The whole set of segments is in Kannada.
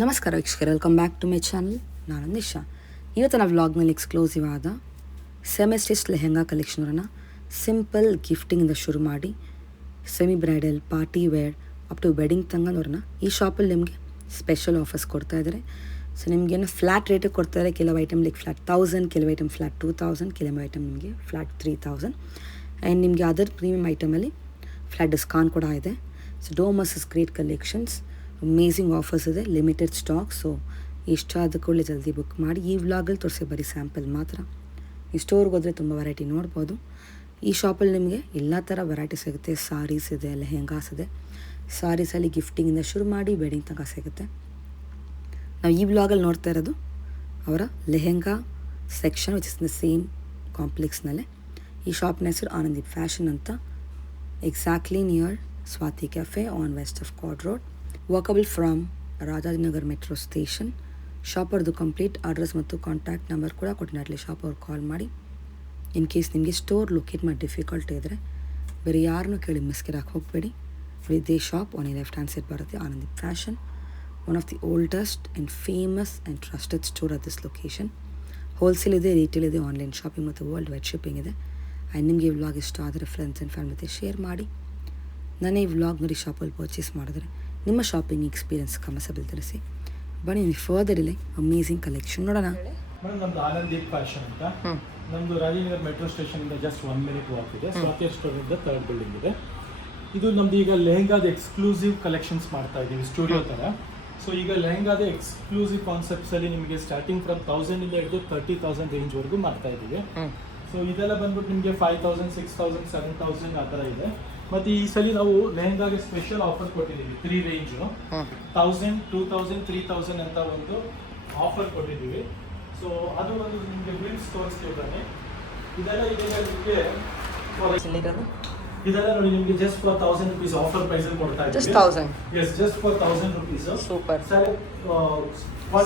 ನಮಸ್ಕಾರ ವೀಕ್ಷಕರೇ, welcome back to my channel. ನಾನು ನಿಶಾ. ಇವತ್ತಿನ ವ್ಲಾಗ್ನಲ್ಲಿ ಎಕ್ಸ್ಕ್ಲೂಸಿವ್ ಆದ ಸೆಮಿ ಸ್ಟಿಚ್ ಲೆಹೆಂಗಾ ಕಲೆಕ್ಷನನ್ನು ಸಿಂಪಲ್ ಗಿಫ್ಟಿಂಗಿಂದ ಶುರು ಮಾಡಿ semi bridal, party wear up to wedding ತಂಗನವ್ರನ್ನ ಈ ಶಾಪಲ್ಲಿ ನಿಮಗೆ ಸ್ಪೆಷಲ್ ಆಫರ್ಸ್ ಕೊಡ್ತಾ ಇದ್ದಾರೆ. ಸೊ ನಿಮಗೇನು ಫ್ಲ್ಯಾಟ್ ರೇಟಿಗೆ ಕೊಡ್ತಾರೆ. ಕೆಲವು ಐಟಮ್ ಲೈಕ್ ಫ್ಲ್ಯಾಟ್ 1000, ಕೆಲವು ಐಟಮ್ ಫ್ಲ್ಯಾಟ್ 2000, ಕೆಲವು ಐಟಮ್ ನಿಮಗೆ ಫ್ಲ್ಯಾಟ್ 3000 ಆ್ಯಂಡ್ ನಿಮಗೆ ಅದರ್ ಪ್ರೀಮಿಯಮ್ ಐಟಮಲ್ಲಿ ಫ್ಲ್ಯಾಟ್ ಡಿಸ್ಕೌಂಟ್ ಕೂಡ ಇದೆ. ಸೊ ಡೋಮಸ್ is great collections, amazing offers ಇದೆ, ಲಿಮಿಟೆಡ್ ಸ್ಟಾಕ್. ಸೊ ಇಷ್ಟ ಆದ ಕೂಡಲೇ ಜಲ್ದಿ ಬುಕ್ ಮಾಡಿ. ಈ ವ್ಲಾಗಲ್ಲಿ ತೋರಿಸಿ ಬರೀ ಸ್ಯಾಂಪಲ್ ಮಾತ್ರ. ಈ ಸ್ಟೋರ್ಗೆ ಹೋದರೆ ತುಂಬ ವೆರೈಟಿ ನೋಡ್ಬೋದು. ಈ ಶಾಪಲ್ಲಿ ನಿಮಗೆ ಎಲ್ಲ ಥರ ವೆರೈಟಿ ಸಿಗುತ್ತೆ. ಸಾರೀಸ್ ಇದೆ, ಲೆಹೆಂಗಾಸ್ ಇದೆ. ಸಾರೀಸಲ್ಲಿ ಗಿಫ್ಟಿಂಗಿಂದ ಶುರು ಮಾಡಿ ವೆಡ್ಡಿಂಗ್ ತನಕ ಸಿಗುತ್ತೆ. ನಾವು ಈ ವ್ಲಾಗಲ್ಲಿ ನೋಡ್ತಾ ಇರೋದು ಅವರ lehenga section which is the same ಕಾಂಪ್ಲೆಕ್ಸ್ನಲ್ಲೇ. ಈ ಶಾಪ್ನ ಹೆಸರು ಆನಂದಿ ಫ್ಯಾಷನ್ ಅಂತ, exactly near Swathi cafe on West of Chord Road, walkable from Rajajinagar metro station. ಶಾಪರ್ದು ಕಂಪ್ಲೀಟ್ ಅಡ್ರೆಸ್ ಮತ್ತು ಕಾಂಟ್ಯಾಕ್ಟ್ ನಂಬರ್ ಕೂಡ ಕೊಟ್ಟಿನಲ್ಲಿ. ಶಾಪ್ ಅವ್ರು ಕಾಲ್ ಮಾಡಿ. ಇನ್ ಕೇಸ್ ನಿಮಗೆ ಸ್ಟೋರ್ ಲೊಕೇಟ್ ಮಾಡಿ ಡಿಫಿಕಲ್ಟಿ ಇದ್ದರೆ ಬೇರೆ ಯಾರನ್ನೂ ಕೇಳಿ ಮಿಸ್ಕಿರಾಕ್ ಹೋಗಬೇಡಿ. ಇದೇ shop on left hand side ಬರುತ್ತೆ. Anandi Fashion, one of the oldest and famous and trusted store at this location. Wholesale ಇದೆ, ರಿಟೇಲ್ ಇದೆ, ಆನ್ಲೈನ್ ಶಾಪಿಂಗ್ ಮತ್ತು ವರ್ಲ್ಡ್ ವೈಡ್ ಶಿಪ್ಪಿಂಗ್ ಇದೆ. ಆ್ಯಂಡ್ ನಿಮಗೆ ಈ ವ್ಲಾಗ್ ಇಷ್ಟ ಆದರೆ ಫ್ರೆಂಡ್ಸ್ ಆ್ಯಂಡ್ ಫ್ಯಾಮಿಲಿ ಜೊತೆ ಶೇರ್ ಮಾಡಿ. ನಾನೇ ಈ ವ್ಲಾಗ್ ನೋಡಿ ಶಾಪಲ್ಲಿ ಪರ್ಚೇಸ್ ಮಾಡಿದ್ರೆ ನಿಮ್ಮ ಶಾಪಿಂಗ್ ಎಕ್ಸ್ಪೀರಿಯನ್ಸ್ ಕಮೆಂಟ್ಸಲ್ಲಿ ತಿಳಿಸಿ. ಬನ್ನಿ ಫರ್ದರ್ ಇಲ್ಲ ಅಮೇಝಿಂಗ್ ಕಲೆಕ್ಷನ್ ನೋಡೋಣ. ಮೇಡಮ್, ನಮ್ದು ಆನಂದೀಪ್ ಫ್ಯಾಷನ್ ಅಂತ, ನಮ್ಮದು ರಾಜನಗರ್ ಮೆಟ್ರೋ ಸ್ಟೇಷನಿಂದ ಜಸ್ಟ್ 1 minute ವಾಕ್ ಇದೆ. ಸ್ವಾತಿ ಸ್ಟೋರಿಂದ 3rd ಬಿಲ್ಡಿಂಗ್ ಇದೆ. ಇದು ನಮ್ದು ಈಗ ಲೆಹೆಂಗಾದ ಎಕ್ಸ್ಕ್ಲೂಸಿವ್ ಕಲೆಕ್ಷನ್ಸ್ ಮಾಡ್ತಾ ಇದ್ದೀವಿ, ಸ್ಟುಡಿಯೋ ಥರ. ಸೊ ಈಗ ಲೆಹೆಂಗಾದ ಎಕ್ಸ್ಕ್ಲೂಸಿವ್ ಕಾನ್ಸೆಪ್ಟ್ಸಲ್ಲಿ ನಿಮಗೆ ಸ್ಟಾರ್ಟಿಂಗ್ ಫ್ರಮ್ 1000 ಇಂದ ಹಿಡಿದು 30,000 ರೇಂಜ್ವರೆಗೂ ಮಾಡ್ತಾ ಇದ್ದೀವಿ. ಸೊ ಇದೆಲ್ಲ ಬಂದ್ಬಿಟ್ಟು ನಿಮಗೆ 5000, 6000, 7000 ಆ ಥರ ಇದೆ. ಮತ್ತು ಈ ಸಲ ನಾವು ಲೆಹೆಂಗಾಗೆ ಸ್ಪೆಷಲ್ ಆಫರ್ ಕೊಟ್ಟಿದ್ದೀವಿ. 3 ರೇಂಜು 1000, 2000, 3000 ಅಂತ ಒಂದು ಆಫರ್ ಕೊಟ್ಟಿದ್ದೀವಿ. ಸೊ ಅದು ಒಂದು ನಿಮಗೆ ಬಿಲ್ಸ್ ತೋರಿಸ್ತೀವಿ ಬನ್ನಿ. ಇದೆಲ್ಲ ನಿಮಗೆ ಇದೆಲ್ಲ ನೋಡಿ ನಿಮಗೆ just for 1000 rupees offer price ಅಲ್ಲಿ ಕೊಡ್ತಾ ಇದ್ದೀವಿ. Just 1000. Yes, just for 1000 rupees. Super. Sir,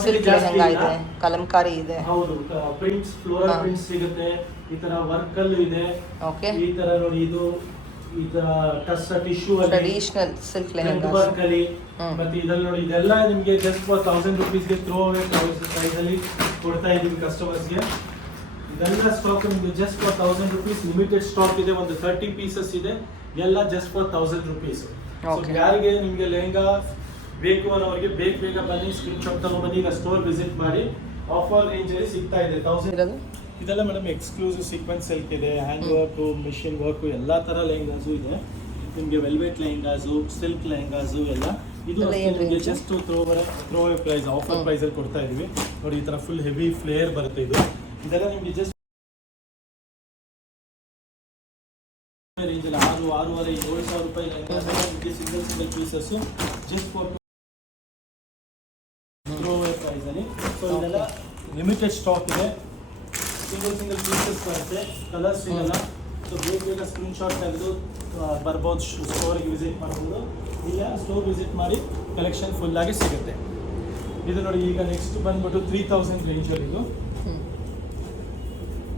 silk lehenga ಇದೆ, ಕಲಂಕಾರಿ ಇದೆ. ಹೌದು, ಪ್ರಿಂಟ್ಸ್, ಫ್ಲೋರಲ್ ಪ್ರಿಂಟ್ಸ್ ಸಿಗುತ್ತೆ. ಈ ತರ ವರ್ಕ್ ಅಲ್ಲೂ ಇದೆ. ಓಕೆ. ಈ ತರ ನೋಡಿ, ಇದು ಈ ತರ ಟಿಶ್ಯೂ ಅಲ್ಲಿ ಟ್ರೆಡಿಷನಲ್ ಸಿಲ್ಕ್ ಲೆಹೆಂಗಾ ವರ್ಕ್ ಅಲ್ಲಿ. ಮತ್ತೆ ಇದೆಲ್ಲ ನೋಡಿ, ಇದೆಲ್ಲ ನಿಮಗೆ ಜಸ್ಟ್ ಫಾರ್ 1000 rupees ಗೆ ಥ್ರೋ ಅವೇ ಪ್ರೈಸ್ ಅಲ್ಲಿ ಕೊಡ್ತಾ ಇದೀವಿ ಕಸ್ಟಮರ್ಸ್ಗೆ. ಇದೆಲ್ಲ ಸ್ಟಾಕ್ ನಿಮಗೆ just for 1000 rupees. Limited stock ಇದೆ, ಒಂದು 30 pieces ಇದೆ. ಎಲ್ಲ ಜಸ್ಟ್ ಫಾರ್ 1000 rupees. ಯಾರಿಗೆ ನಿಮಗೆ ಲೆಹೆಂಗಾ ಬೇಕು ಅನ್ನೋರಿಗೆ ಬೇಗ ಬನ್ನಿ, ಸ್ಕ್ರೀನ್ ಶಾಟ್ ತಗೊಂಡ್ಬನ್ನಿ. ಈಗ ಸ್ಟೋರ್ ವಿಸಿಟ್ ಮಾಡಿ. ಆಫರ್ ರೇಂಜ್ ಅಲ್ಲಿ ಸಿಗ್ತಾ ಇದೆ 1000. ಇದೆಲ್ಲ ಮೇಡಮ್ ಎಕ್ಸ್ಕ್ಲೂಸಿವ್ ಸೀಕ್ವೆನ್ಸ್ ಸಿಲ್ಕ್ ಇದೆ, ಹ್ಯಾಂಡ್ ವರ್ಕು, ಮಿಷಿನ್ ವರ್ಕು, ಎಲ್ಲ ಥರ ಲೆಹೆಂಗಾಸು ಇದೆ ನಿಮಗೆ. ವೆಲ್ವೆಟ್ ಲೆಹೆಂಗಾಸು, ಸಿಲ್ಕ್ ಲೆಹೆಂಗಾಸು ಎಲ್ಲ. ಇದು ನಿಮಗೆ just throw away price, offer price ಅಲ್ಲಿ ಕೊಡ್ತಾ ಇದೀವಿ. ನೋಡಿ, ಈ ತರ ಫುಲ್ ಹೆವಿ ಫ್ಲೇಯರ್ ಬರುತ್ತೆ. ಇದೆಲ್ಲ ನಿಮಗೆ ಜಸ್ಟ್ ರೇಂಜ್ ಅಲ್ಲಿ 6,500 ರೂಪಾಯಿ ನಿಮಗೆ single pieces just for throw away price ಅಲ್ಲಿ. ಸೊ ಇದೆಲ್ಲ ಲಿಮಿಟೆಡ್ ಸ್ಟಾಕ್ ಇದೆ. ಸಿಂಗಲ್ ಪೀಸಸ್ ಬರುತ್ತೆ, ಕಲರ್ಸ್ ಸಿಗಲ್ಲ. ಸೊ ಬೇಗ ಸ್ಕ್ರೀನ್ ಶಾಟ್ ತೆಗೆದು ಬರ್ಬೋದು, ಸ್ಟೋರಿಗೆ ವಿಸಿಟ್ ಮಾಡ್ಬೋದು. ಇಲ್ಲ ಸ್ಟೋರ್ ವಿಸಿಟ್ ಮಾಡಿ ಕಲೆಕ್ಷನ್ ಫುಲ್ಲಾಗಿ ಸಿಗುತ್ತೆ. ಇದು ನೋಡಿ, ಈಗ ನೆಕ್ಸ್ಟ್ ಬಂದ್ಬಿಟ್ಟು 3000 ರೇಂಜಲ್ಲಿ. ಇದು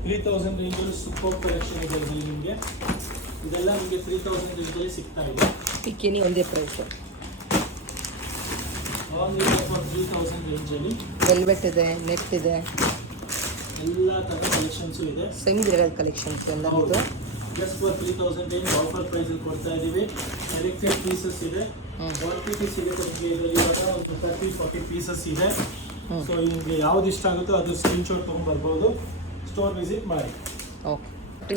3000 ರೇಂಜಲ್ಲಿ ಸೂಪರ್ ಕಲೆಕ್ಷನ್ ಇದೆ ನಿಮಗೆ. ಇದೆಲ್ಲ ನಿಮಗೆ 3000 ರೇಂಜಲ್ಲಿ ಸಿಗ್ತಾ ಇದೆ. ಬಿಕಿನಿ ಒಂದೇ ಪ್ರೈಸ್. ಆಲ್ 3000 ರೇಂಜಲ್ಲಿ ವೆಲ್ವೆಟ್ ಇದೆ, ನೆಟ್ ಇದೆ, ಎಲ್ಲ ಥರ ಕಲೆಕ್ಷನ್ಸು ಇದೆ. ಸೆಮಿ ಬ್ರೈಡಲ್ ಕಲೆಕ್ಷನ್ಸ್ ಎಲ್ಲ ಇದು ಜಸ್ಟ್ ಫಾರ್ 3000 ರೇಂಜ್ ಆಫರ್ ಪ್ರೈಸಲ್ಲಿ ಕೊಡ್ತಾ ಇದ್ದೀವಿ. ಸೆಲೆಕ್ಟೆಡ್ ಪೀಸಸ್ ಇದೆ, ಕ್ವಾಂಟಿಟಿ ಸಿಗುತ್ತೆ ನಿಮಗೆ. ಇದರಲ್ಲಿ ಇವಾಗ ಒಂದು 30-40 ಪೀಸಸ್ ಇದೆ. ಸೊ ನಿಮಗೆ ಯಾವ್ದು ಇಷ್ಟ ಆಗುತ್ತೋ ಅದು ಸ್ಕ್ರೀನ್ ಶಾಟ್ ತೊಗೊಂಡ್ಬರ್ಬೋದು, ಸ್ಟೋರ್ ವಿಸಿಟ್ ಮಾಡಿ. ಓಕೆ.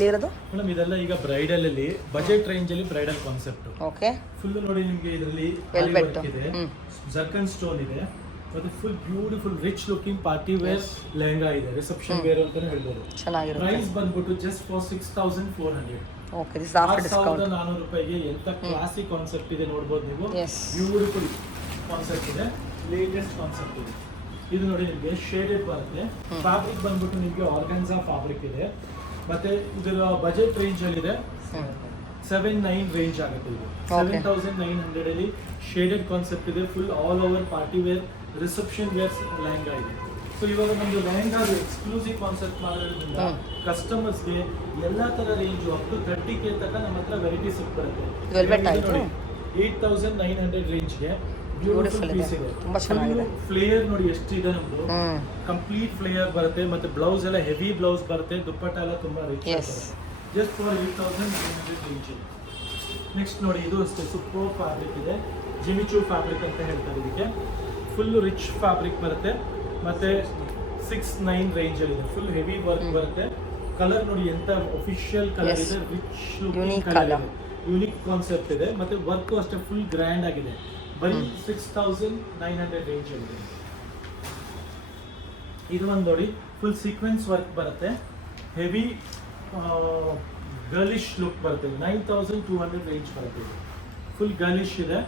ಇರೋದು ಮೇಡಮ್, ಇದೆಲ್ಲ ಈಗ ಬ್ರೈಡಲ್ ಅಲ್ಲಿ ಬಜೆಟ್ ರೇಂಜ್ ಅಲ್ಲಿ ಬ್ರೈಡಲ್ ಕಾನ್ಸೆಪ್ಟ್. ಓಕೆ. ಫುಲ್ ನೋಡಿ ನಿಮಗೆ ಇದರಲ್ಲಿ ವೆಲ್ವೆಟ್ ಇದೆ, ಜರ್ಕನ್ ಸ್ಟೋನ್ ಇದೆ, ಮತ್ತೆ full beautiful rich looking party wear lehenga ಇದೆ, ರಿಸೆಪ್ಷನ್ ವೇರ್ ಅಂತಾನೆ ಹೇಳ್ಬೋದು. ಚೆನ್ನಾಗಿರುತ್ತೆ. ಪ್ರೈಸ್ ಬಂದ್ಬಿಟ್ಟು just for 6400. Okay, this after discount. 6400 ರೂಪಾಯಿಗೆ ಎಂತ ಕ್ಲಾಸಿಕ್ ಕಾನ್ಸೆಪ್ಟ್ ಇದೆ ನೋಡ್ಬೋದು ನೀವು. ಬ್ಯೂಟಿಫುಲ್ ಕಾನ್ಸೆಪ್ಟ್ ಇದೆ, ಲೇಟೆಸ್ಟ್ ಕಾನ್ಸೆಪ್ಟ್ ಇದೆ. ಇದು ನೋಡಿ ನಿಮಗೆ ಶೇಡೆಡ್ ಬರುತ್ತೆ. ಫ್ಯಾಬ್ರಿಕ್ ಬಂದ್ಬಿಟ್ಟು ನಿಮಗೆ ಆರ್ಗನ್ಸಾ ಫ್ಯಾಬ್ರಿಕ್ ಇದೆ. ಮತ್ತೆ ಇದರ ಬಜೆಟ್ ರೇಂಜ್ ಅಲ್ಲಿ ಇದೆ 7,900 ರೇಂಜ್ ಆಗುತ್ತೆ. ಇದು 7,900 ಅಲ್ಲಿ ಶೇಡೆಡ್ ಕಾನ್ಸೆಪ್ಟ್ ಇದೆ. Full all over party wear, reception wear lehenga ಇದೆ. ಸೊ ಇವಾಗ ನಮ್ದು ಲೆಹಂಗಾದ ಎಕ್ಸ್ಕ್ಲೂಸಿವ್ ಕಾನ್ಸೆಪ್ಟ್ ಮಾಡೋದ್ರಿಂದ ಕಸ್ಟಮರ್ಸ್ಗೆ ಎಲ್ಲ ತರ ರೇಂಜ್ ಅಪ್ ಟು 30K ತನಕ ನಮ್ಮ ಹತ್ರ ವೆರೈಟಿ ಸಿಕ್ಬರುತ್ತೆ. ನೋಡಿ, 8,900 ರೇಂಜ್ಗೆ ಬ್ಯೂಟಿಫುಲ್ ಇದೆ, ತುಂಬ ಚೆನ್ನಾಗಿದೆ. ಫ್ಲೇಯರ್ ನೋಡಿ ಎಷ್ಟಿದೆ ನಮ್ದು, ಹ್ಞೂ ಕಂಪ್ಲೀಟ್ ಫ್ಲೇಯರ್ ಬರುತ್ತೆ. ಮತ್ತೆ ಬ್ಲೌಸ್ ಎಲ್ಲ ಹೆವಿ ಬ್ಲೌಸ್ ಬರುತ್ತೆ, ದುಪ್ಪಟ್ಟ ಎಲ್ಲ ತುಂಬಾ rich yes. Just for 8,900 range. Next ನೋಡಿ ಇದು ಅಷ್ಟೇ ಸೂಪರ್ ಫ್ಯಾಬ್ರಿಕ್ ಇದೆ, ಜಿಮಿಚೂ ಫ್ಯಾಬ್ರಿಕ್ ಅಂತ ಹೇಳ್ತಾರೆ ಇದಕ್ಕೆ. ಫುಲ್ ರಿಚ್ ಫ್ಯಾಬ್ರಿಕ್ ಬರುತ್ತೆ, ಮತ್ತೆ 6,900 ರೇಂಜ್ ಅಲ್ಲಿ ಇದೆ. ಫುಲ್ ಹೆವಿ ವರ್ಕ್ ಬರುತ್ತೆ. ಕಲರ್ ನೋಡಿ ಎಂತ ಅಫಿಷಿಯಲ್ ಕಲರ್ Yes. ಇದೆ, ರಿಚ್ Unique ಕಲರ್ colour. ಇದೆ, ಯೂನಿಕ್ ಕಾನ್ಸೆಪ್ಟ್ ಇದೆ. ಮತ್ತೆ ವರ್ಕ್ ಅಷ್ಟೇ ಫುಲ್ ಗ್ರ್ಯಾಂಡ್ ಆಗಿದೆ. ಬರೀ 6,900 ರೇಂಜ್ ಇದೆ. ಇದು ಒಂದು ನೋಡಿ ಫುಲ್ ಸೀಕ್ವೆನ್ಸ್ ವರ್ಕ್ ಬರುತ್ತೆ, ಹೆವಿ ಗರ್ಲಿಶ್ ಲುಕ್ ಬರುತ್ತೆ. 9,200 ರೇಂಜ್ ಬರುತ್ತೆ. ಫುಲ್ ಗರ್ಲಿಶ್ ಇದೆ,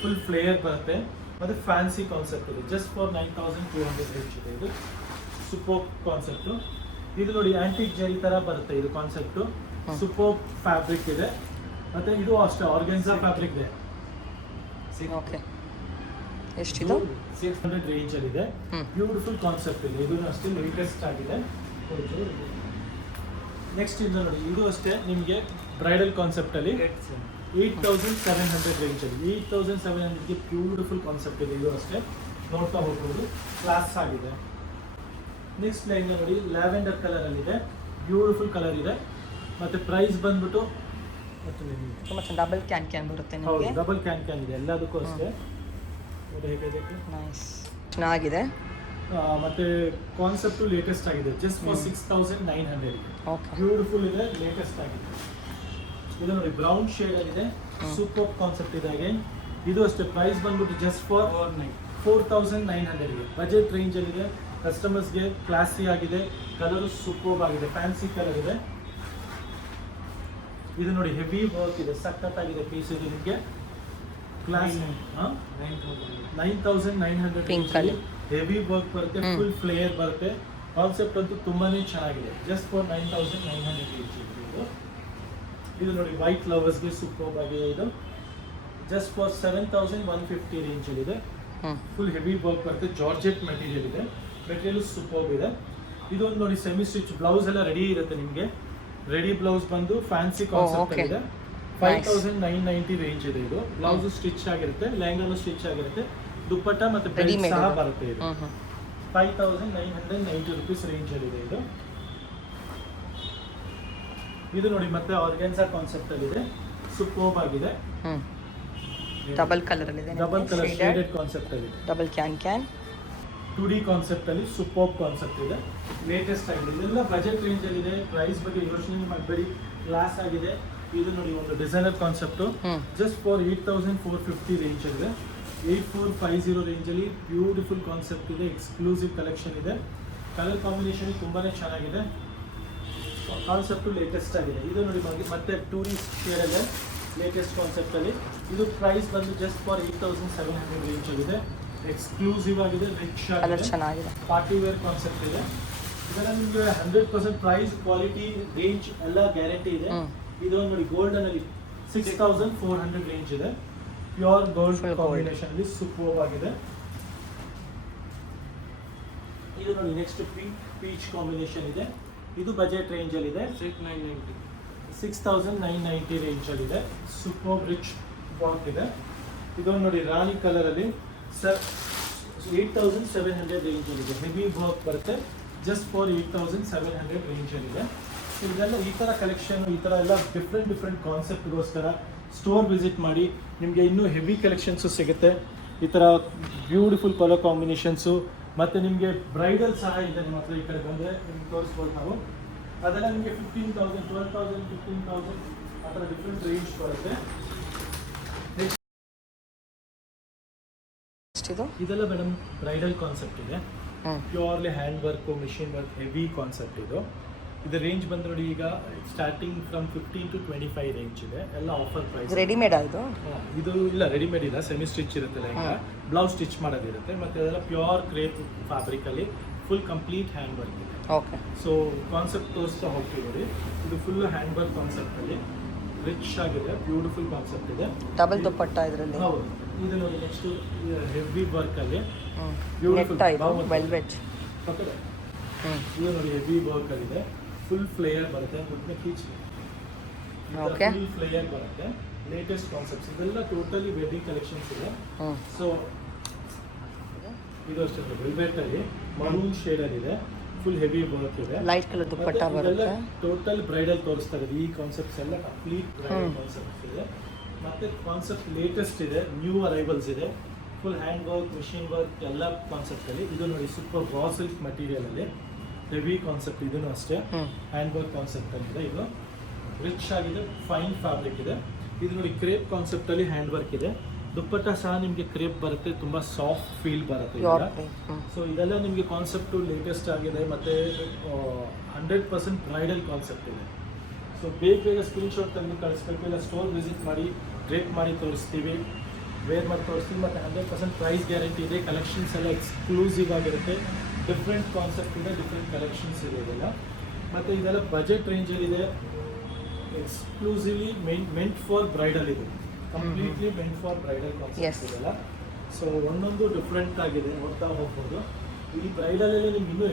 ಫುಲ್ ಫ್ಲೇಯರ್ ಬರುತ್ತೆ, ಮತ್ತೆ ಫ್ಯಾನ್ಸಿ ಕಾನ್ಸೆಪ್ಟ್ ಇದೆ. ಜಸ್ಟ್ ಫಾರ್ 9,200 ರೇಂಜ್ ಇದೆ. ಇದು ಸೂಪರ್ ಕಾನ್ಸೆಪ್ಟ್. ಇದು ನೋಡಿ ಆಂಟಿಕ್ ಜೆರಿ ತರ ಬರುತ್ತೆ ಇದು ಕಾನ್ಸೆಪ್ಟ್. ಸೂಪರ್ ಫ್ಯಾಬ್ರಿಕ್ ಇದೆ, ಮತ್ತೆ ಇದು ಅಷ್ಟೇ ಆರ್ಗೆನ್ಸಾ ಫ್ಯಾಬ್ರಿಕ್ ಇದೆ. ಓಕೆ, ಎಷ್ಟಿದು? 600 ರೇಂಜ್ ಅಲ್ಲಿ ಇದೆ. ಬ್ಯೂಟಿಫುಲ್ ಕಾನ್ಸೆಪ್ಟ್ ಇದೆ, ಇದು ಅಷ್ಟೇ ಲೇಟೆಸ್ಟ್ ಆಗಿದೆ. ನೆಕ್ಸ್ಟ್ ಇದು ನೋಡಿ, ಇದು ಅಷ್ಟೇ ನಿಮಗೆ ಬ್ರೈಡಲ್ ಕಾನ್ಸೆಪ್ಟ್ ಅಲ್ಲಿ 8,700 ರೇಂಜ್ ಅಲ್ಲಿ. 8,700ಗೆ ಬ್ಯೂಟಿಫುಲ್ ಕಾನ್ಸೆಪ್ಟ್ ಇದೆ. ಇದು ಅಷ್ಟೇ ನೋಡ್ತಾ ಹೋಗ್ಬೋದು, ಕ್ಲಾಸ್ ಆಗಿದೆ. ನೆಕ್ಸ್ಟ್ ಲೈನ್ ನೋಡಿ ಲ್ಯಾವೆಂಡರ್ ಕಲರ್ ಅಲ್ಲಿ ಇದೆ, ಬ್ಯೂಟಿಫುಲ್ ಕಲರ್ ಇದೆ. ಮತ್ತೆ ಪ್ರೈಸ್ ಬಂದ್ಬಿಟ್ಟು ತುಂಬ ಡಬಲ್ ಕ್ಯಾನ್ ಬರುತ್ತೆ ನಿಮಗೆ. ಡಬಲ್ ಕ್ಯಾನ್ ಇದೆ ಎಲ್ಲದಕ್ಕೂ ಅಷ್ಟೇ. ನೋಡಿ ಹೇಗಿದೆ, ನೈಸ್, ಚೆನ್ನಾಗಿದೆ. ಮತ್ತೆ ಕಾನ್ಸೆಪ್ಟ್ ಲೇಟೆಸ್ಟ್ ಆಗಿದೆ. ಜಸ್ಟ್ ಫಾರ್ 6,900 ಇದೆ. ಓಕೆ, ಬ್ಯೂಟಿಫುಲ್ ಇದೆ, ಲೇಟೆಸ್ಟ್ ಆಗಿದೆ. ಇದು ನೋಡಿ ಬ್ರೌನ್ ಶೇಡ್ ಆಗಿದೆ, ಸೂಪರ್ ಕಾನ್ಸೆಪ್ಟ್ ಇದೆ. ಅಗೇನ್ ಇದು ಅಷ್ಟೇ ಪ್ರೈಸ್ ಬಂದ್ಬಿಟ್ಟು ಜಸ್ಟ್ ಫಾರ್ 4,900 ಇದೆ. ಬಜೆಟ್ ರೇಂಜ್ ಅಲ್ಲಿ ಇದೆ. ಕಸ್ಟಮರ್ಸ್ಗೆ ಕ್ಲಾಸಿ ಆಗಿದೆ, ಕಲರ್ ಸೂಪರ್ ಆಗಿದೆ, ಫ್ಯಾನ್ಸಿ ಕಲರ್ ಇದೆ. ಇದು ನೋಡಿ ಹೆವಿ ವರ್ಕ್ ಇದೆ, ಸಖತ್ತಾಗಿದೆ ಪೀಸ್. ಇದು ನಿಮಗೆ class 9,900 Pink colour. Heavy work ಬರುತ್ತೆ, ಫುಲ್ ಫ್ಲೇಯರ್ ಬರುತ್ತೆ. ಕಾನ್ಸೆಪ್ಟ್ ಅಂತೂ ತುಂಬಾನೇ ಚೆನ್ನಾಗಿದೆ. ಜಸ್ಟ್ ಫಾರ್ 9,900 ಇದು. ಇದು ನೋಡಿ ವೈಟ್ ಲವರ್ಸ್ಗೆ ಸೂಪರ್ ಆಗಿದೆ. ಇದು ಜಸ್ಟ್ ಫಾರ್ 7,150 ರೇಂಜ್ ಅಲ್ಲಿ ಇದೆ. ಫುಲ್ ಹೆವಿ ವರ್ಕ್ ಬರುತ್ತೆ, ಜಾರ್ಜೆಟ್ ಮೆಟೀರಿಯಲ್ ಇದೆ, ಮೆಟೀರಿಯಲ್ ಸೂಪರ್ ಇದೆ. ಇದೊಂದು ನೋಡಿ ಸೆಮಿ ಸ್ಟಿಚ್ ಬ್ಲೌಸ್ ಎಲ್ಲ ರೆಡಿ ಇರುತ್ತೆ ನಿಮಗೆ. ರೆಡಿ ಬ್ಲೌಸ್ ಬಂದು ಫ್ಯಾನ್ಸಿ ಕಾನ್ಸೆಪ್ಟ್ okay. ಇದೆ. 5,990 ರೇಂಜ್ ಇದೆ. ಇದು ಬ್ಲೌಸ್ ಸ್ಟಿಚ್ ಆಗಿರುತ್ತೆ, ಲೆಹಂಗಾನು ಸ್ಟಿಚ್ ಆಗಿರುತ್ತೆ, ದುಪ್ಪಟ್ಟ ಮತ್ತೆ ಬೆಲ್ಟ್ Ready-made ಸಹ ಇದು. ಬರುತ್ತೆ. ಇದು 5,990 rupees ರೇಂಜ್ ಅಲ್ಲಿ ಇದೆ. ಇದು ಇದು ನೋಡಿ ಮತ್ತೆ ಆರ್ಗೆನ್ಸಾ ಕಾನ್ಸೆಪ್ಟ್ ಅಲ್ಲಿ ಇದೆ, ಸೂಪರ್ ಆಗಿದೆ. ಡಬಲ್ ಕಲರ್ ಅಲ್ಲಿ ಇದೆ, ಡಬಲ್ ಕಲರ್ ಶೇಡೆಡ್ ಕಾನ್ಸೆಪ್ಟ್ ಅಲ್ಲಿ ಇದೆ. ಡಬಲ್ ಕ್ಯಾನ್ 2D ಕಾನ್ಸೆಪ್ಟ್ ಅಲ್ಲಿ ಸೂಪರ್ ಕಾನ್ಸೆಪ್ಟ್ ಇದೆ, ಲೇಟೆಸ್ಟ್ ಆಗಿದೆ. ಇದೆಲ್ಲ ಬಜೆಟ್ ರೇಂಜ್ ಅಲ್ಲಿ ಇದೆ. ಪ್ರೈಸ್ ಬಗ್ಗೆ ಯೋಚನೆ ಮಾಡಬೇಡಿ, ಕ್ಲಾಸ್ ಆಗಿದೆ. ಇದು ನೋಡಿ ಒಂದು designer concept, just for 8,450 range ಇದೆ. 8,450 ರೇಂಜ್ ಅಲ್ಲಿ ಬ್ಯೂಟಿಫುಲ್ ಕಾನ್ಸೆಪ್ಟ್ ಇದೆ, ಎಕ್ಸ್ಕ್ಲೂಸಿವ್ ಕಲೆಕ್ಷನ್ ಇದೆ. ಕಲರ್ ಕಾಂಬಿನೇಷನ್ ತುಂಬಾನೇ ಚೆನ್ನಾಗಿದೆ, ಕಾನ್ಸೆಪ್ಟ್ ಲೇಟೆಸ್ಟ್ ಆಗಿದೆ. ಇದು ನೋಡಿ ಮತ್ತೆ 2D ಶೇಡ್ ಇದೆ, ಲೇಟೆಸ್ಟ್ ಕಾನ್ಸೆಪ್ಟ್ ಅಲ್ಲಿ. ಇದು ಪ್ರೈಸ್ ಬಂದು ಜಸ್ಟ್ ಫಾರ್ 8,700 ರೇಂಜ್ ಆಗಿದೆ. ಎಕ್ಸ್ಕ್ಲೂಸಿವ್ ಆಗಿದೆ, ರಿಚ್ ಕಲರ್ ಆಗಿದೆ, ಚೆನ್ನಾಗಿದೆ. ಪಾರ್ಟಿ ವೇರ್ ಕಾನ್ಸೆಪ್ಟ್ ಇದೆ. ಇದರ ನಿಮಗೆ 100% ಪ್ರೈಸ್, ಕ್ವಾಲಿಟಿ, ರೇಂಜ್ ಎಲ್ಲ ಗ್ಯಾರಂಟಿ ಇದೆ. ಇದೊಂದು ನೋಡಿ ಗೋಲ್ಡನ್ ಅಲ್ಲಿ 6,400 ರೇಂಜ್ ಇದೆ. Pure gold Full gold. Combination ಅಲ್ಲಿ ಸೂಪರ್ ಆಗಿದೆ. ಇದು ನೋಡಿ ನೆಕ್ಸ್ಟ್ ಪಿಂಕ್ ಪೀಚ್ ಕಾಂಬಿನೇಷನ್ ಇದೆ. ಇದು ಬಜೆಟ್ ರೇಂಜ್ ಅಲ್ಲಿ ಇದೆ. 6,990 ರೇಂಜ್ ಅಲ್ಲಿ ಇದೆ. ಸೂಪರ್ ರಿಚ್ ವರ್ಕ್ ಇದೆ. ಇದೊಂದು ನೋಡಿ ರಾಣಿ ಕಲರ್ ಅಲ್ಲಿ 8,700 ರೇಂಜ್ ಅಲ್ಲಿ ಇದೆ. ಹೆವಿ ವರ್ಕ್ ಬರುತ್ತೆ, ಜಸ್ಟ್ ಫಾರ್ 8,700 ರೇಂಜ್ ಅಲ್ಲಿ ಇದೆ. ಸೊ ಇದೆಲ್ಲ ಈ ಥರ ಕಲೆಕ್ಷನ್, ಈ ಥರ ಎಲ್ಲ ಡಿಫ್ರೆಂಟ್ ಕಾನ್ಸೆಪ್ಟ್ಗೋಸ್ಕರ ಸ್ಟೋರ್ ವಿಸಿಟ್ ಮಾಡಿ, ನಿಮಗೆ ಇನ್ನೂ ಹೆವಿ ಕಲೆಕ್ಷನ್ಸು ಸಿಗುತ್ತೆ. ಈ ಥರ ಬ್ಯೂಟಿಫುಲ್ ಕಲರ್ ಕಾಂಬಿನೇಷನ್ಸು, ಮತ್ತು ನಿಮಗೆ ಬ್ರೈಡಲ್ ಸಹ ಇದೆ ನಿಮ್ಮ ಹತ್ರ. ಈ ಕಡೆ ಬಂದರೆ ನಿಮ್ಗೆ ತೋರಿಸ್ಬೋದು ನಾವು. ಅದೆಲ್ಲ ನಿಮಗೆ 15,000, 12,000, 15,000 ಆ ಥರ ಡಿಫ್ರೆಂಟ್ ರೇಂಜ್ ಬರುತ್ತೆ. ಎಷ್ಟಿದು? ಇದೆಲ್ಲ ಮೇಡಮ್ ಬ್ರೈಡಲ್ ಕಾನ್ಸೆಪ್ಟ್ ಇದೆ, purely hand work, machine work, heavy concept ಇದು. ಇದು ರೇಂಜ್ ಬಂದು ನೋಡಿ ಈಗ ಸ್ಟಾರ್ಟಿಂಗ್ ಫ್ರಮ್ 15 to 25 ರೇಂಜ್ ಇದೆ. ಎಲ್ಲ ಆಫರ್ ಪ್ರೈಸ್. ರೆಡಿಮೇಡ್ ಇದು? ಇದು ಇಲ್ಲ, ರೆಡಿಮೇಡ್ ಇಲ್ಲ, ಸೆಮಿ ಸ್ಟಿಚ್ ಇರುತ್ತೆ ಲೆಹಂಗಾ, ಬ್ಲೌಸ್ ಸ್ಟಿಚ್ ಮಾಡೋದಿರುತ್ತೆ. ಮತ್ತು ಅದೆಲ್ಲ ಪ್ಯೂರ್ ಕ್ರೇಪ್ ಫ್ಯಾಬ್ರಿಕಲ್ಲಿ ಫುಲ್ ಕಂಪ್ಲೀಟ್ ಹ್ಯಾಂಡ್ ವರ್ಕ್ ಇದೆ. ಓಕೆ, ಸೊ ಕಾನ್ಸೆಪ್ಟ್ ತೋರಿಸ್ತಾ ಹೋಗ್ತೀವಿ ನೋಡಿ. ಇದು ಫುಲ್ ಹ್ಯಾಂಡ್ ವರ್ಕ್ ಕಾನ್ಸೆಪ್ಟಲ್ಲಿ ರಿಚ್ ಆಗಿದೆ, ಬ್ಯೂಟಿಫುಲ್ ಕಾನ್ಸೆಪ್ಟ್ ಇದೆ. ಡಬಲ್ ದುಪ್ಪಟ್ಟ ಇದರಲ್ಲಿ. ಹೌದು, ಇದು ನೋಡಿ ನೆಕ್ಸ್ಟ್ ಹೆವಿ ವರ್ಕಲ್ಲಿ ನೆಟ್ ಇದು ವೆಲ್ವೆಟ್. ಇದು ನೋಡಿ ಹೆವಿ ವರ್ಕಲ್ಲಿದೆ, ಫುಲ್ ಫ್ಲೇಯರ್ ಬರುತ್ತೆ, ಮುಟ್ನೆ ಕೀಚ್ ಓಕೆ, ಫುಲ್ ಫ್ಲೇಯರ್ ಬರುತ್ತೆ. ಲೇಟೆಸ್ಟ್ ಕಾನ್ಸೆಪ್ಟ್ಸ್ ಇದೆಲ್ಲ ಟೋಟಲಿ ವೆಡ್ಡಿಂಗ್ ಕಲೆಕ್ಷನ್ಸ್ ಇದೆ. ಸೊ ಇದು ಅಷ್ಟೇ ವೆಲ್ವೆಟ್ ಅಲ್ಲಿ ಮರೂನ್ ಶೇಡ್ ಅಲ್ಲಿ ಇದೆ, ಫುಲ್ ಹೆವಿ ವರ್ಕ್ ಇದೆ. ಲೈಟ್ ಕಲರ್ ದುಪ್ಪಟ್ಟ ಬರುತ್ತೆ. ಟೋಟಲ್ ಬ್ರೈಡಲ್ ತೋರಿಸ್ತಾ ಇರೋದು. ಈ ಕಾನ್ಸೆಪ್ಟ್ಸ್ ಎಲ್ಲ ಕಂಪ್ಲೀಟ್ ಬ್ರೈಡಲ್ ಕಾನ್ಸೆಪ್ಟ್ಸ್ ಇದೆ. ಮತ್ತೆ ಕಾನ್ಸೆಪ್ಟ್ ಲೇಟೆಸ್ಟ್ ಇದೆ, ನ್ಯೂ ಅರೈವಲ್ಸ್ ಇದೆ, full hand work, machine work ಎಲ್ಲ ಕಾನ್ಸೆಪ್ಟ್ ಅಲ್ಲಿ. ಇದು ನೋಡಿ ಸೂಪರ್ ರಾ ಸಿಲ್ಕ್ ಮಟೀರಿಯಲ್ ಅಲ್ಲಿ ಹೆವಿ ಕಾನ್ಸೆಪ್ಟ್, ಇದನ್ನು ಅಷ್ಟೇ ಹ್ಯಾಂಡ್ ವರ್ಕ್ ಕಾನ್ಸೆಪ್ಟ್ ಅಲ್ಲಿ ಇದೆ. ಇದು ರಿಚ್ ಆಗಿದೆ, ಫೈನ್ ಫ್ಯಾಬ್ರಿಕ್ ಇದೆ. ಇದು ನೋಡಿ ಕ್ರೇಪ್ ಕಾನ್ಸೆಪ್ಟ್ ಅಲ್ಲಿ ಹ್ಯಾಂಡ್ ವರ್ಕ್ ಇದೆ. ದುಪ್ಪಟ್ಟ ಸಹ ನಿಮಗೆ ಕ್ರೇಪ್ ಬರುತ್ತೆ, ತುಂಬಾ ಸಾಫ್ಟ್ ಫೀಲ್ ಬರುತ್ತೆ. ಸೊ ಇದೆಲ್ಲ ನಿಮಗೆ ಕಾನ್ಸೆಪ್ಟ್ ಲೇಟೆಸ್ಟ್ ಆಗಿದೆ, ಮತ್ತೆ 100% ಬ್ರೈಡಲ್ ಕಾನ್ಸೆಪ್ಟ್ ಇದೆ. ಸೊ ಬೇಗ ಸ್ಕ್ರೀನ್ಶಾಟ್ ತೆಗೆದು ಕಳಿಸ್ಬೇಕು, ಇಲ್ಲ ಸ್ಟೋರ್ ವಿಸಿಟ್ ಮಾಡಿ ಡ್ರೇಪ್ ಮಾಡಿ ತೋರಿಸ್ತೀವಿ, ವೇರ್ ಮಾಡಿ ತೋರಿಸ್ತೀವಿ. ಮತ್ತು 100% ಪ್ರೈಸ್ ಗ್ಯಾರಂಟಿ ಇದೆ. ಕಲೆಕ್ಷನ್ಸ್ ಎಲ್ಲ ಎಕ್ಸ್ಕ್ಲೂಸಿವ್ ಆಗಿರುತ್ತೆ, ಡಿಫ್ರೆಂಟ್ ಕಾನ್ಸೆಪ್ಟ್ ಇದೆ, ಡಿಫ್ರೆಂಟ್ ಕಲೆಕ್ಷನ್ಸ್ ಇದೆ ಇದೆಲ್ಲ. ಮತ್ತು ಇದೆಲ್ಲ ಬಜೆಟ್ ರೇಂಜಲ್ಲಿದೆ, ಎಕ್ಸ್ಕ್ಲೂಸಿವ್ಲಿ ಮೆಂಟ್ ಫಾರ್ ಬ್ರೈಡಲ್ ಇದೆ, completely meant for bridal concept ಇದೆಲ್ಲ. ಸೊ ಒಂದೊಂದು ಡಿಫ್ರೆಂಟ್ ಆಗಿದೆ, ನೋಡ್ತಾ ಹೋಗ್ಬೋದು. ಈ ಬ್ರೈಡಲಲ್ಲಿ ನಿಮ್ಗೆ ಇನ್ನೂ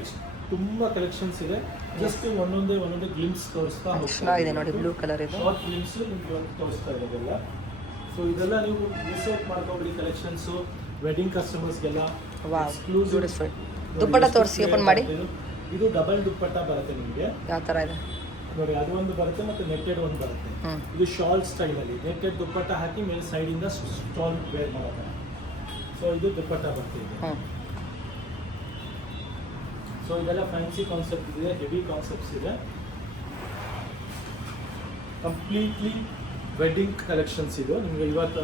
ತುಂಬ ಕಲೆಕ್ಷನ್ಸ್ ಇದೆ. ಜಸ್ಟ್ ಒಂದೊಂದೇ ಗ್ಲಿಮ್ಸ್ ತೋರಿಸ್ತಾ ಚೆನ್ನಾಗಿದೆ ನೋಡಿ, ಬ್ಲೂ ಕಲರ್ ಇದೆ, ಶಾರ್ಟ್ ಗ್ಲಿಮ್ಸ್ ನಿಮ್ಗೆ ತೋರಿಸ್ತಾ ಇರೋದೆಲ್ಲ. ಸೊ ಇದೆಲ್ಲ ನೀವು ಮಿಸ್ ಔಟ್ ಮಾಡ್ಕೊಬಿಡಿ ಕಲೆಕ್ಷನ್ಸು, ವೆಡ್ಡಿಂಗ್ ಕಸ್ಟಮರ್ಸ್ಗೆಲ್ಲ ಎಕ್ಸ್ಕ್ಲೂಸಿವ್. ದುಪ್ಪಟ್ಟ ತೋರಿಸಿ, ಓಪನ್ ಮಾಡಿ. ಇದು ಡಬಲ್ ದುಪ್ಪಟ್ಟ ಬರುತ್ತೆ ನಿಮಗೆ. ಯಾವ ಥರ ಇದೆ ನೋಡಿ, ಅದು ಒಂದು ಬರುತ್ತೆ ಮತ್ತು ನೆಟ್ಟೆಡ್ ಒಂದು ಬರುತ್ತೆ. ಇದು ಶಾಲ್ ಸ್ಟೈಲಲ್ಲಿ ನೆಟ್ಟೆಡ್ ದುಪ್ಪಟ್ಟ ಹಾಕಿ ಮೇಲೆ ಸೈಡಿಂದ ಸ್ಟಾಲ್ ವೇರ್ ಮಾಡೋದು. ಸೊ ಇದು ದುಪ್ಪಟ್ಟ ಬರ್ತಿದೆ. ಸೊ ಇದೆಲ್ಲ ಫ್ಯಾನ್ಸಿ ಕಾನ್ಸೆಪ್ಟ್ ಇದೆ, ಹೆವಿ ಕಾನ್ಸೆಪ್ಟ್ಸ್ ಇದೆ, ಕಂಪ್ಲೀಟ್ಲಿ ವೆಡ್ಡಿಂಗ್ ಕಲೆಕ್ಷನ್ಸ್ ಇದು. ನಿಮಗೆ ಇವತ್ತು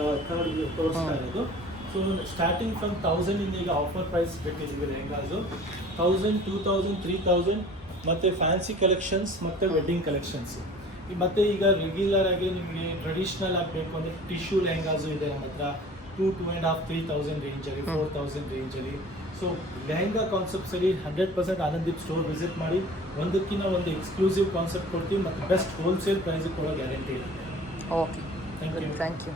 ತೋರಿಸ್ತಾ ಇರೋದು. ಸೊ ಸ್ಟಾರ್ಟಿಂಗ್ ಫ್ರಮ್ 1000 ಇಂದ ಈಗ ಆಫರ್ ಪ್ರೈಸ್ ಬಿಟ್ಟಿದ್ದೀವಿ ಲೆಹಂಗಾಸು. 1000, 2000, 3000 ಮತ್ತು ಫ್ಯಾನ್ಸಿ ಕಲೆಕ್ಷನ್ಸ್ ಮತ್ತು ವೆಡ್ಡಿಂಗ್ ಕಲೆಕ್ಷನ್ಸ್. ಮತ್ತು ಈಗ ರೆಗ್ಯುಲರ್ ಆಗಿ ನಿಮಗೆ ಟ್ರೆಡಿಷ್ನಲ್ ಆಗಬೇಕು ಅಂದರೆ ಟಿಶ್ಯೂ ಲೆಹಂಗಾಸು ಇದೆ ನಮ್ಮ ಹತ್ರ. 2,500, 3,000 ರೇಂಜಲ್ಲಿ, 4,000 ರೇಂಜಲ್ಲಿ. ಸೊ ಲೆಹಂಗಾ ಕಾನ್ಸೆಪ್ಟ್ಸಲ್ಲಿ 100% ಆನಂದೀಪ್ ಸ್ಟೋರ್ ವಿಸಿಟ್ ಮಾಡಿ, ಒಂದಕ್ಕಿಂತ ಒಂದು ಎಕ್ಸ್ಕ್ಲೂಸಿವ್ ಕಾನ್ಸೆಪ್ಟ್ ಕೊಡ್ತೀವಿ ಮತ್ತು ಬೆಸ್ಟ್ ಹೋಲ್ಸೇಲ್ ಪ್ರೈಸಿಗೆ ಕೊಡೋ ಗ್ಯಾರಂಟಿ ಇದೆ. Okay, thank you.